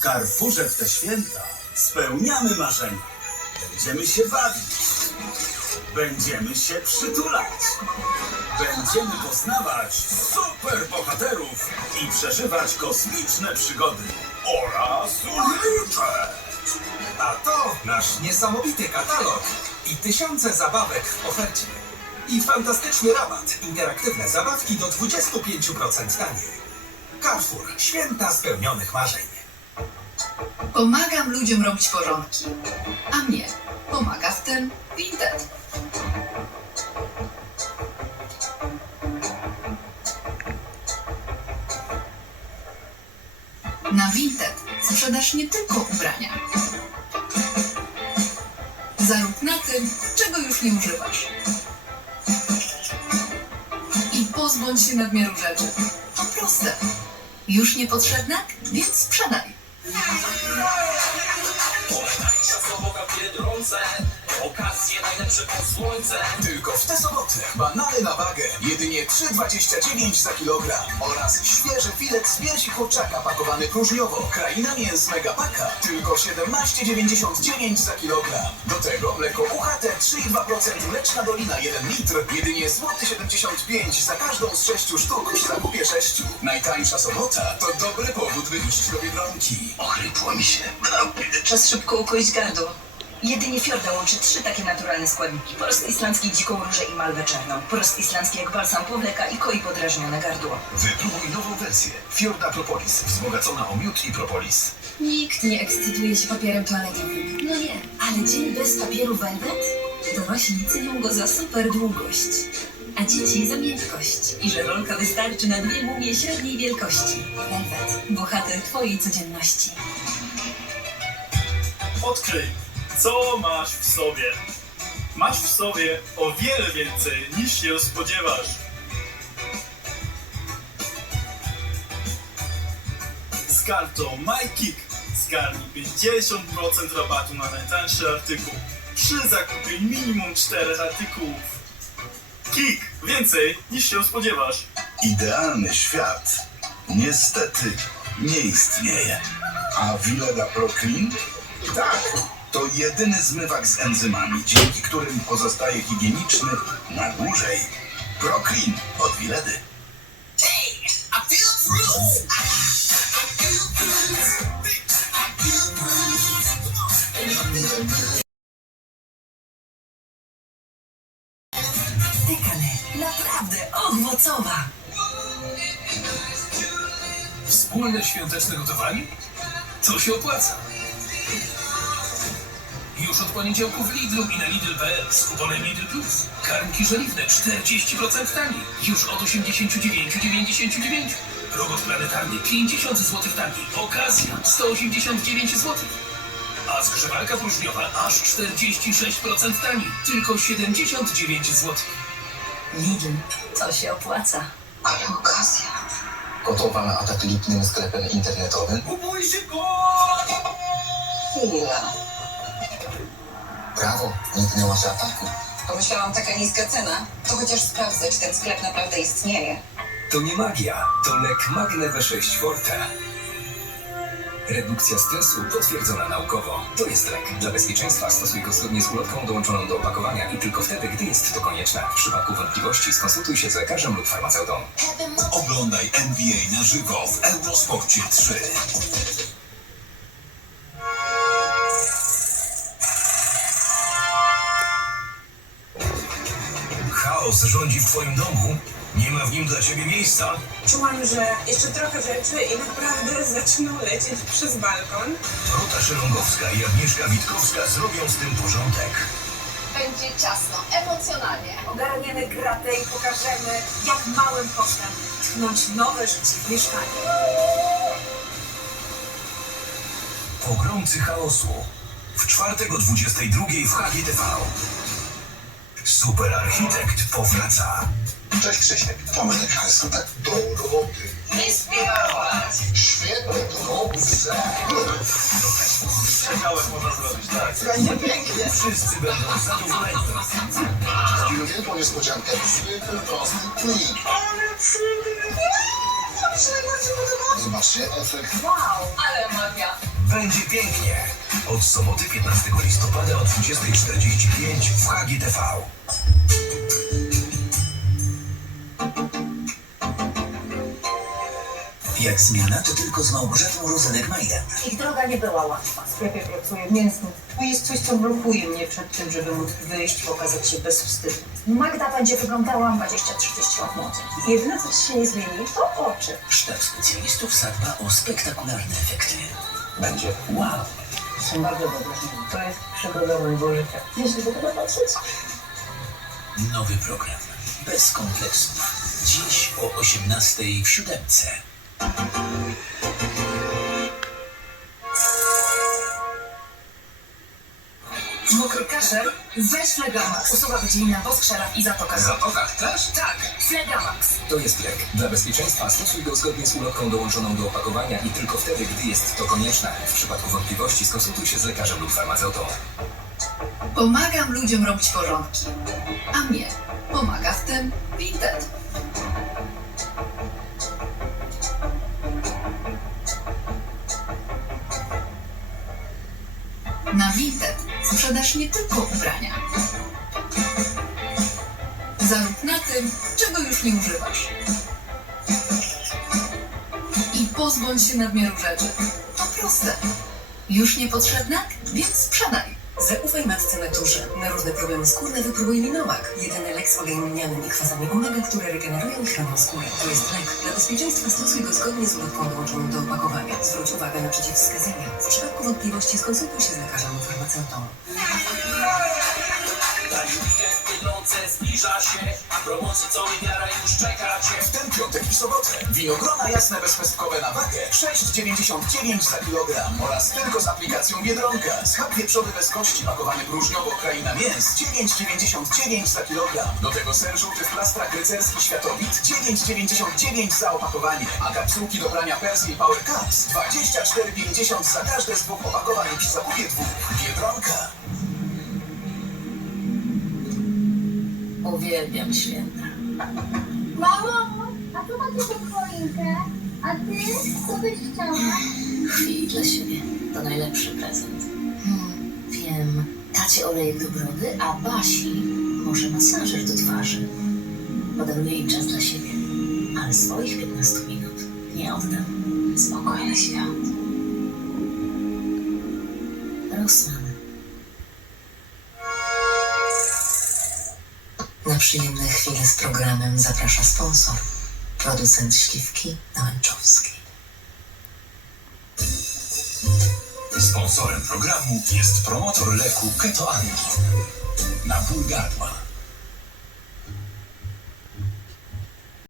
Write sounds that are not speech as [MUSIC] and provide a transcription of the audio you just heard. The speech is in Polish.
W Carrefourze w te święta spełniamy marzenia. Będziemy się bawić. Będziemy się przytulać. Będziemy poznawać super bohaterów i przeżywać kosmiczne przygody oraz ryczeć. A to nasz niesamowity katalog i tysiące zabawek w ofercie. I fantastyczny rabat. Interaktywne zabawki do 25% taniej. Carrefour. Święta spełnionych marzeń. Pomagam ludziom robić porządki. A mnie pomaga w tym Vinted. Na Vinted sprzedasz nie tylko ubrania. Zarób na tym, czego już nie używasz. I pozbądź się nadmiaru rzeczy. To proste. Już niepotrzebne? Więc sprzedaj. Czasowoka w Biedronce Okazje najlepsze pod słońce Tylko w tę sobotę banany na wagę jedynie 3,29 za kilogram oraz świeży filet z piersi kurczaka pakowany próżniowo. Kraina mięs Megapaka tylko 17,99 za kilogram. Do tego mleko UHT 3,2% mleczna dolina 1 litr jedynie złoty 75 za każdą z 6 sztuk przy zakupie 6. Najtańsza sobota to dobry powód by iść do Biedronki. Ochrypło mi się Czas szybko ukoić gardło. Jedynie Fiorda łączy trzy takie naturalne składniki. Porost islandzki, dziką różę i malwę czarną. Porost islandzki jak balsam powleka i koi podrażnione gardło. Wypróbuj nową wersję. Fiorda Propolis, wzbogacona o miód i propolis. Nikt nie ekscytuje się papierem toaletowym. No nie, ale dzień bez papieru welwet? Dorośli cenią go za super długość, a dzieci za miękkość. I że rolka wystarczy na dwie mumie średniej wielkości. Velvet, bohater twojej codzienności. Odkryj, co masz w sobie. Masz w sobie o wiele więcej niż się spodziewasz. Z kartą MyKick zgarnij 50% rabatu na najtańszy artykuł przy zakupie minimum 4 artykułów. Kik! Więcej niż się spodziewasz. Idealny świat niestety nie istnieje. A Willeda Proclean? Tak, to jedyny zmywak z enzymami, dzięki którym pozostaje higieniczny na dłużej. Proclean od Willedy. Tykany, naprawdę owocowa. Wspólne świąteczne gotowanie? To się opłaca. Już od poniedziałku w Lidlu i na Lidl.pl z kuponem Lidl Plus. Karmki żeliwne 40% taniej. Już od 89,99. Robot planetarny 50 zł taniej. Okazja 189 zł. A zgrzewarka próżniowa aż 46% taniej. Tylko 79 zł. Lidl, to się opłaca. Ale okazja. Gotowa na atak lipnym sklepem internetowym? Kupuj szybko! Chwila. Brawo, uniknęłaś ataku. Pomyślałam, taka niska cena. To chociaż sprawdzę, czy ten sklep naprawdę istnieje. To nie magia, to lek Magne B6 Forte. Redukcja stresu potwierdzona naukowo. To jest lek. Dla bezpieczeństwa stosuj go zgodnie z ulotką dołączoną do opakowania i tylko wtedy, gdy jest to konieczne. W przypadku wątpliwości skonsultuj się z lekarzem lub farmaceutą. Oglądaj NBA na żywo w Eurosporcie 3. Chaos rządzi w twoim domu. Nie ma w nim dla ciebie miejsca. Czułam, że jeszcze trochę rzeczy i naprawdę [LAUGHS] zaczną lecieć przez balkon. Dorota Szelongowska i Agnieszka Witkowska zrobią z tym porządek. Będzie ciasno, emocjonalnie. Ogarniemy kratę i pokażemy, jak małym kosztem tchnąć nowe życie w mieszkaniu. Pogromcy chaosu. W czwartek o 22 w HGTV. Super architekt powraca. Cześć Krzysiek. Tomek, jest tak do roboty. Inspirować. Świetnie, dobrze. Ciekawe można zrobić, tak. Wszyscy będą zadowoleni. Zrobimy wielką niespodziankę. Zwykły, prosty klik. Zobaczcie efekt. Wow, ale magia. Będzie pięknie. Od soboty 15 listopada o 20.45 w HGTV. Jak zmiana, to tylko z Małgorzatą Rozenek-Majdem. Ich droga nie była łatwa. W sklepie pracuję w mięsnym. To jest coś, co blokuje mnie przed tym, żeby móc wyjść, pokazać się bez wstydu. Magda będzie wyglądała 20-30 lat młodziej. Jedyne, co ci się nie zmieni, to oczy. Sztab specjalistów zadba o spektakularne efekty. Będzie wow! Są bardzo dobre. To jest przygoda mojego życia. Jeśli tego patrzeć. Nowy program. Bez kompleksów. Dziś o 18 w siódemce. Kaszel? Weź Flegamax. Usuwa wydzielina w oskrzelach i zatokach. Zatokach też? Tak, Flegamax. To jest lek. Dla bezpieczeństwa stosuj go zgodnie z ulotką dołączoną do opakowania i tylko wtedy, gdy jest to konieczne. W przypadku wątpliwości skonsultuj się z lekarzem lub farmaceutą. Pomagam ludziom robić porządki. A mnie pomaga w tym Vinted. Na Vinted sprzedasz nie tylko ubrania. Zarób na tym, czego już nie używasz. I pozbądź się nadmiaru rzeczy. To proste. Już niepotrzebne? Więc sprzedaj. Zaufaj matce naturze. Na różne problemy skórne wypróbuj Minowak. Jedyny lek z olejem lnianym i kwasami omega, które regenerują i chronią skórę. To jest lek. Dla bezpieczeństwa stosuj go zgodnie z ulotką dołączoną do opakowania. Zwróć uwagę na przeciwwskazania. W przypadku wątpliwości skonsultuj się z lekarzem lub farmaceutą. Tani weekend w Biedronce zbliża się, a promocji co niewiara już czekacie. W ten piątek i sobotę winogrona jasne bezpestkowe na wagę 6,99 za kilogram oraz tylko z aplikacją Biedronka. Schab wieprzony bez kości pakowany próżniowo kraina mięs 9,99 za kilogram. Do tego ser żółty w plastrach rycerski światowit 9,99 za opakowanie. A kapsułki do brania Persil Power Cups 24,50 za każde z dwóch opakowań przy zakupie dwóch. Biedronka. Uwielbiam święta. Mamo, a co macie pod choinkę? A ty co byś chciała? Chwili dla siebie. To najlepszy prezent. Hmm, wiem. Tacie olejek do brody, a Basi może masażer do twarzy. Podaruję im czas dla siebie. Ale swoich 15 minut nie oddam. Spokojny świat. Rossmann. Przyjemne chwile z programem zaprasza sponsor. Producent śliwki Nałęczowski. Sponsorem programu jest promotor leku Keto Angin. Na ból gardła,